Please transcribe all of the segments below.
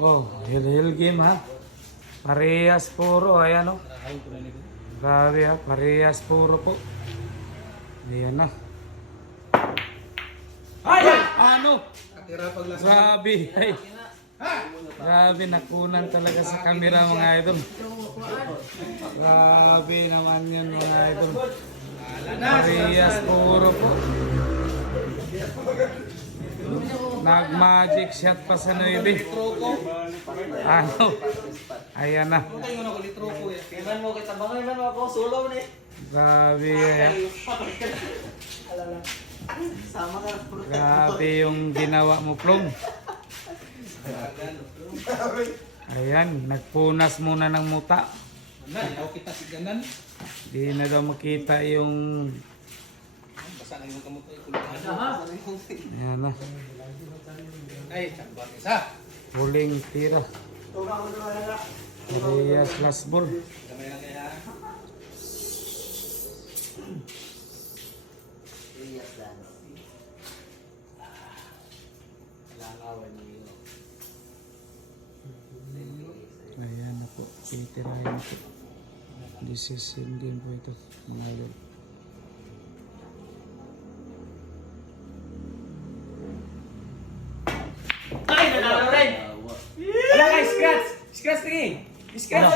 Wow, hill game ha. Parehas puro, ayan o. Grabe ha, parehas puro po. Ayan na. Ay! Ano? Grabe, ay. Grabe, nakunan talaga sa camera mga idol. Grabe naman yun mga idol. Parehas puro po. Nag-magic shot pa sa 9. Ano? Ayan na. Grabe yan. Grabe yung ginawa mo, Plong. Ayan, nagpunas muna ng muta. Di na daw makita yung... Ayan na. Huling tira. Parehas last ball. Ayan na po. Titirahin po. This is in game po ito. Mga idol. Ay, nanalo rin! Wala ka, scratch! Scratch lagi! Scratch!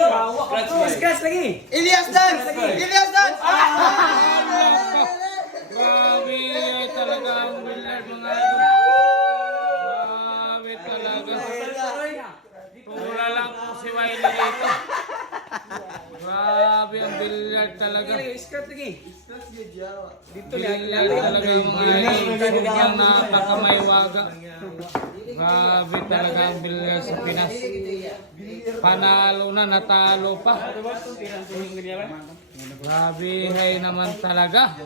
Scratch lagi! Elias dance! Elias dance! Grabe talaga ang billiard mga idol. Grabe talaga. Tumula lang po si Wiley dito. Grabe ang billiard talaga. Scratch lagi! Dito Billiard talaga mga idol. Sobrang napakamaywaga. Grabe talaga ang billiard sa Pinas. Panalo na, natalo pa. Grabe hay naman talaga.